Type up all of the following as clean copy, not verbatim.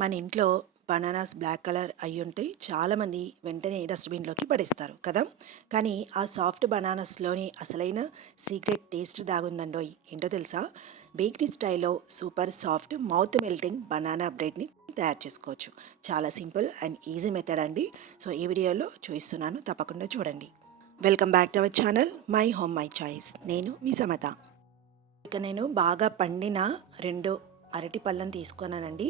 మన ఇంట్లో bananas black colour అయ్యుంటే చాలామంది వెంటనే డస్ట్‌బిన్‌లోకి పడేస్తారు కదా! కానీ ఆ సాఫ్ట్ బనానాస్‌లోని అసలైన సీక్రెట్ టేస్ట్ దాగుందండోయ్! ఏంటో తెలుసా? బేకరీ స్టైల్‌లో super soft mouth melting banana బ్రెడ్‌ని తయారు చేసుకోవచ్చు. చాలా సింపుల్ అండ్ ఈజీ మెథడ్ అండి. సో, ఈ వీడియోలో చూపిస్తున్నాను. తప్పకుండా చూడండి. Welcome back to our channel my home my choice. నేను మీ సమత. ఇక నేను బాగా పండిన 2 అరటి పళ్ళను తీసుకున్నానండి.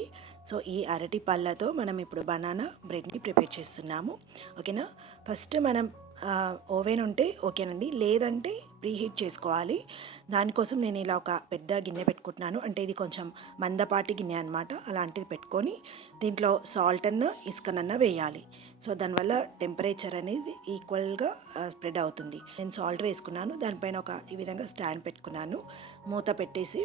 సో, ఈ అరటి పళ్ళతో మనం ఇప్పుడు బనానా బ్రెడ్‌ని ప్రిపేర్ చేస్తున్నాము. ఓకేనా? ఫస్ట్ మనం ఓవెన్ ఉంటే ఓకేనండి. లేదంటే ప్రీహీట్ చేసుకోవాలి. దానికోసం నేను ఇలా ఒక పెద్ద గిన్నె పెట్టుకుంటున్నాను. అంటే ఇది కొంచెం మందపాటి గిన్నె అనమాట. అలాంటిది పెట్టుకొని దీంట్లో సాల్ట్ ఇసుకనన్నా వేయాలి. సో, దానివల్ల టెంపరేచర్ అనేది ఈక్వల్‌గా స్ప్రెడ్ అవుతుంది. నేను సాల్ట్ వేసుకున్నాను. దానిపైన ఈ విధంగా స్టాండ్ పెట్టుకున్నాను. మూత పెట్టేసి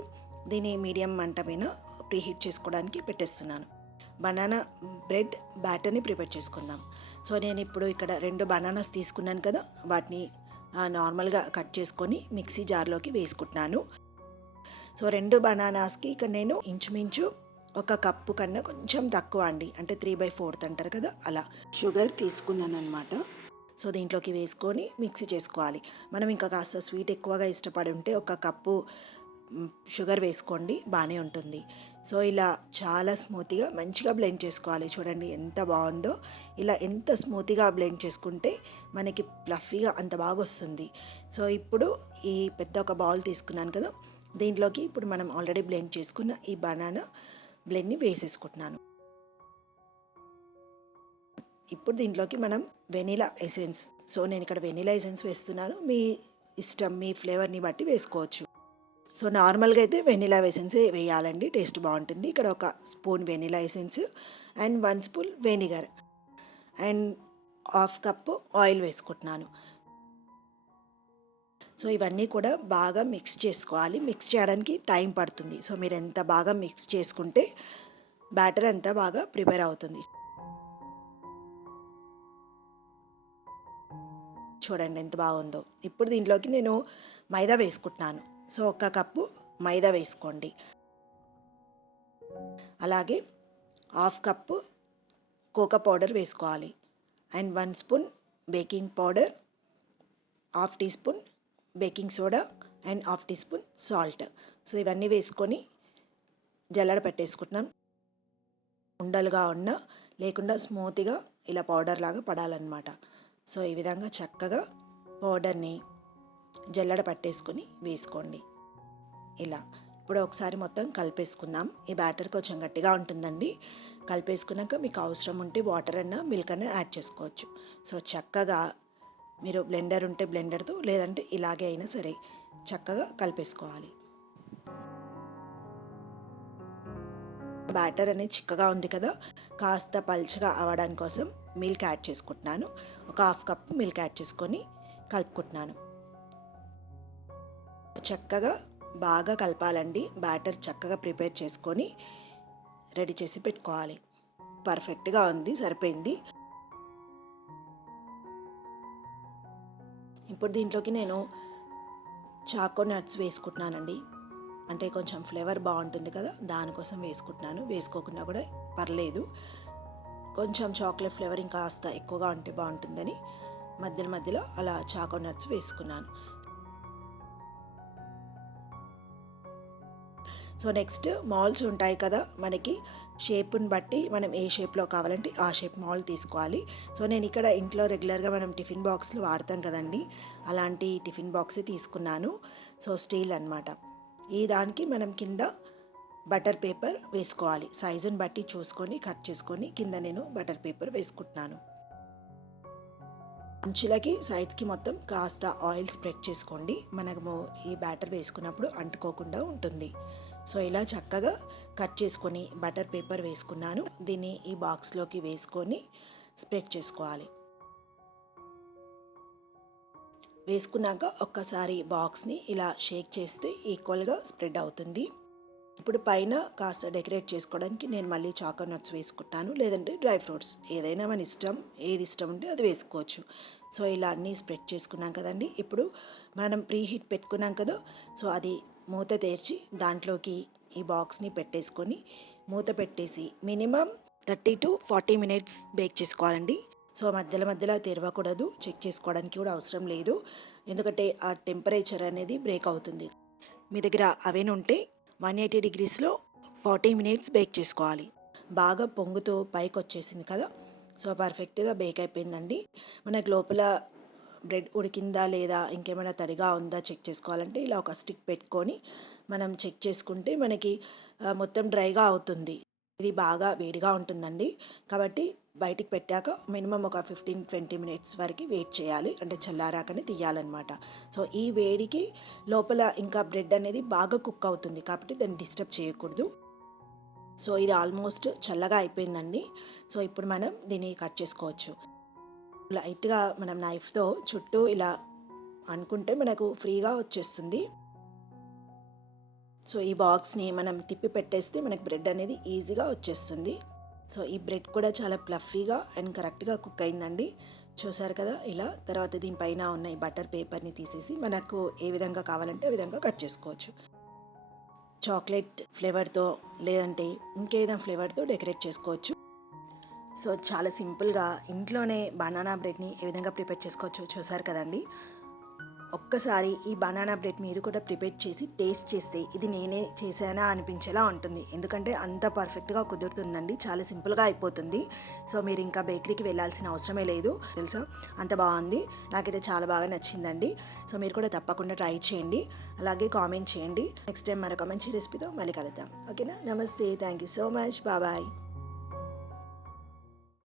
దీన్ని మీడియం మంట మీద ప్రీహీట్ చేసుకోవడానికి పెట్టేస్తున్నాను. బనానా బ్రెడ్ బ్యాటర్ని ప్రిపేర్ చేసుకుందాం. సో, నేను ఇప్పుడు ఇక్కడ 2 బనానాస్ తీసుకున్నాను కదా! వాటిని నార్మల్‌గా కట్ చేసుకొని మిక్సీ జార్‌లోకి వేసుకుంటున్నాను. సో, 2 బనానాస్‌కి ఇక్కడ నేను ఇంచుమించు ఒక కప్పు కన్నా కొంచెం తక్కువ అండి. అంటే 3/4 అంటారు కదా! అలా షుగర్ తీసుకున్నాననమాట. సో, దీంట్లోకి వేసుకొని మిక్సీ చేసుకోవాలి. మనం ఇంకా కాస్త స్వీట్ ఎక్కువగా ఇష్టపడి ఉంటే ఒక కప్పు షుగర్ వేసుకోండి, బాగానే ఉంటుంది. సో, ఇలా చాలా స్మూత్‌గా మంచిగా బ్లెండ్ చేసుకోవాలి. చూడండి ఎంత బాగుందో. ఇలా ఎంత స్మూత్‌గా బ్లెండ్ చేసుకుంటే మనకి ఫ్లఫీగా అంత బాగొస్తుంది. సో, ఇప్పుడు ఈ పెద్ద ఒక బౌల్ తీసుకున్నాను కదా! దీంట్లోకి ఇప్పుడు మనం ఆల్రెడీ బ్లెండ్ చేసుకున్న ఈ బనానా బ్లెండ్‌ని వేసేసుకుంటున్నాను. ఇప్పుడు దీంట్లోకి మనం వెనిలా ఎసెన్స్. సో, నేను ఇక్కడ వెనిలా ఎసెన్స్ వేస్తున్నాను. మీ ఇష్టం, మీ ఫ్లేవర్‌ని బట్టి వేసుకోవచ్చు. సో, నార్మల్‌గా అయితే వెనిలా ఎసెన్సే వేయాలండి. టేస్ట్ బావుంటుంది. ఇక్కడ ఒక spoon vanilla essence and 1 spoon vinegar and half cup oil వేసుకుంటున్నాను. సో, ఇవన్నీ కూడా బాగా మిక్స్ చేసుకోవాలి. మిక్స్ చేయడానికి టైం పడుతుంది. సో, మీరు ఎంత బాగా మిక్స్ చేసుకుంటే బ్యాటర్ అంతా బాగా ప్రిపేర్ అవుతుంది. చూడండి ఎంత బాగుందో. ఇప్పుడు దీంట్లోకి నేను మైదా వేసుకుంటున్నాను. సో, ఒక కప్పు మైదా వేసుకోండి. అలాగే హాఫ్ కప్పు కోకో పౌడర్ వేసుకోవాలి and 1 spoon baking powder, half teaspoon baking soda and half teaspoon salt. So, ఇవన్నీ వేసుకొని జల్లెడ పెట్టేసుకుంటున్నాం. ఉండలుగా లేకుండా స్మూత్‌గా ఇలా పౌడర్ లాగా పడాలన్నమాట. సో, ఈ విధంగా చక్కగా పౌడర్‌ని జల్లెడ పట్టేసుకొని వేసుకోండి ఇలా. ఇప్పుడు ఒకసారి మొత్తం కలిపేసుకుందాం. ఈ బ్యాటర్ కొంచెం గట్టిగా ఉంటుందండి. కలిపేసుకున్నాక మీకు అవసరం ఉంటే వాటర్ మిల్క్ యాడ్ చేసుకోవచ్చు. సో, చక్కగా మీరు బ్లెండర్ ఉంటే బ్లెండర్తో, లేదంటే ఇలాగే అయినా సరే చక్కగా కలిపేసుకోవాలి. బ్యాటర్ అనేది చిక్కగా ఉంది కదా! కాస్త పల్చగా అవ్వడానికి కోసం మిల్క్ యాడ్ చేసుకుంటున్నాను. ఒక హాఫ్ కప్ మిల్క్ యాడ్ చేసుకొని కలుపుకుంటున్నాను. చక్కగా బాగా కలపాలండి. బ్యాటర్ చక్కగా ప్రిపేర్ చేసుకొని రెడీ చేసి పెట్టుకోవాలి. పర్ఫెక్ట్‌గా ఉంది, సరిపోయింది. ఇప్పుడు దీంట్లోకి నేను చాకో నట్స్ వేసుకుంటున్నానండి. అంటే కొంచెం ఫ్లేవర్ బాగుంటుంది కదా! దానికోసం వేసుకుంటున్నాను. వేసుకోకుండా కూడా పర్లేదు. కొంచెం చాక్లెట్ ఫ్లేవర్ ఇంకాస్త ఎక్కువగా ఉంటే బాగుంటుందని మధ్యలో మధ్యలో అలా చాకో నట్స్ వేసుకున్నాను. సో, నెక్స్ట్ మాల్స్ ఉంటాయి కదా! మనకి షేప్‌ని బట్టి మనం ఏ షేప్‌లో కావాలంటే ఆ షేప్ మాల్ తీసుకోవాలి. సో, నేను ఇక్కడ ఇంట్లో రెగ్యులర్‌గా మనం టిఫిన్ బాక్స్‌లు వాడతాం కదండీ! అలాంటి టిఫిన్ బాక్సే తీసుకున్నాను. సో, స్టీల్ అనమాట. ఈ దానికి మనం కింద బటర్ పేపర్ వేసుకోవాలి. సైజుని బట్టి చూసుకొని కట్ చేసుకొని కింద నేను బటర్ పేపర్ వేసుకుంటున్నాను. అంచులకి, సైడ్స్‌కి మొత్తం కాస్త ఆయిల్ స్ప్రెడ్ చేసుకోండి. మనము ఈ బ్యాటర్ వేసుకున్నప్పుడు అంటుకోకుండా ఉంటుంది. సో, ఇలా చక్కగా కట్ చేసుకొని బటర్ పేపర్ వేసుకున్నాను. దీన్ని ఈ బాక్స్‌లోకి వేసుకొని స్ప్రెడ్ చేసుకోవాలి. వేసుకున్నాక ఒక్కసారి బాక్స్‌ని ఇలా షేక్ చేస్తే ఈక్వల్‌గా స్ప్రెడ్ అవుతుంది. ఇప్పుడు పైన కాస్త డెకరేట్ చేసుకోవడానికి నేను మళ్ళీ చాకో నట్స్ వేసుకుంటాను, లేదంటే డ్రై ఫ్రూట్స్ ఏదైనా మన ఇష్టం. ఏది ఇష్టం ఉంటే అది వేసుకోవచ్చు. సో, ఇలా అన్నీ స్ప్రెడ్ చేసుకున్నాం కదండి. ఇప్పుడు మనం ప్రీహీట్ పెట్టుకున్నాం కదా! సో, అది మూత తెరిచి దాంట్లోకి ఈ బాక్స్ని పెట్టేసుకొని మూత పెట్టేసి మినిమం 30 to 40 మినిట్స్ బేక్ చేసుకోవాలండి. సో మధ్యలో మధ్యలో తెరవకూడదు, చెక్ చేసుకోవడానికి కూడా అవసరం లేదు. ఎందుకంటే ఆ టెంపరేచర్ అనేది బ్రేక్ అవుతుంది. మీ దగ్గర అవెన్ ఉంటే 180 డిగ్రీస్లో 40 మినిట్స్ బేక్ చేసుకోవాలి. బాగా పొంగుతూ పైకి వచ్చేసింది కదా, సో పర్ఫెక్ట్గా బేక్ అయిపోయిందండి. మనకు లోపల బ్రెడ్ ఉడికిందా లేదా, ఇంకేమైనా తడిగా ఉందా చెక్ చేసుకోవాలంటే ఇలా ఒక స్టిక్ పెట్టుకొని మనం చెక్ చేసుకుంటే మనకి మొత్తం డ్రైగా అవుతుంది. ఇది బాగా వేడిగా ఉంటుందండి, కాబట్టి బయటికి పెట్టాక మినిమం ఒక 15-20 మినిట్స్ వరకు వెయిట్ చేయాలి, అంటే చల్లారాకనే తీయాలన్నమాట. సో ఈ వేడికి లోపల ఇంకా బ్రెడ్ అనేది బాగా కుక్ అవుతుంది, కాబట్టి దాన్ని డిస్టర్బ్ చేయకూడదు. సో ఇది ఆల్మోస్ట్ చల్లగా అయిపోయిందండి. సో ఇప్పుడు మనం దీన్ని కట్ చేసుకోవచ్చు. లైట్గా మనం నైఫ్తో చుట్టూ ఇలా అనుకుంటే మనకు ఫ్రీగా వచ్చేస్తుంది. సో ఈ బాక్స్ని మనం తిప్పి పెట్టేస్తే మనకి బ్రెడ్ అనేది ఈజీగా వచ్చేస్తుంది. సో ఈ బ్రెడ్ కూడా చాలా ప్లఫీగా అండ్ కరెక్ట్గా కుక్ అయిందండి. చూసారు కదా ఇలా. తర్వాత దీనిపైన ఉన్న ఈ బటర్ పేపర్ని తీసేసి మనకు ఏ విధంగా కావాలంటే ఆ విధంగా కట్ చేసుకోవచ్చు. చాక్లెట్ ఫ్లేవర్తో లేదంటే ఇంకేదైనా ఫ్లేవర్తో డెకరేట్ చేసుకోవచ్చు. సో చాలా సింపుల్గా ఇంట్లోనే బనానా బ్రెడ్ని ఏ విధంగా ప్రిపేర్ చేసుకోవచ్చో చూసారు కదండి. ఒక్కసారి ఈ బనానా బ్రెడ్ మీరు కూడా ప్రిపేర్ చేసి టేస్ట్ చేస్తే ఇది నేనే చేశానా అనిపించేలా ఉంటుంది, ఎందుకంటే అంత పర్ఫెక్ట్గా కుదురుతుందండి. చాలా సింపుల్గా అయిపోతుంది. సో మీరు ఇంకా బేకరీకి వెళ్ళాల్సిన అవసరమే లేదు తెలుసా, అంత బాగుంది. నాకైతే చాలా బాగా నచ్చిందండి. సో మీరు కూడా తప్పకుండా ట్రై చేయండి, అలాగే కామెంట్ చేయండి. నెక్స్ట్ టైం మరొక మంచి రెసిపీతో మళ్ళీ కలుద్దాం. ఓకేనా? నమస్తే, thank you so much, bye.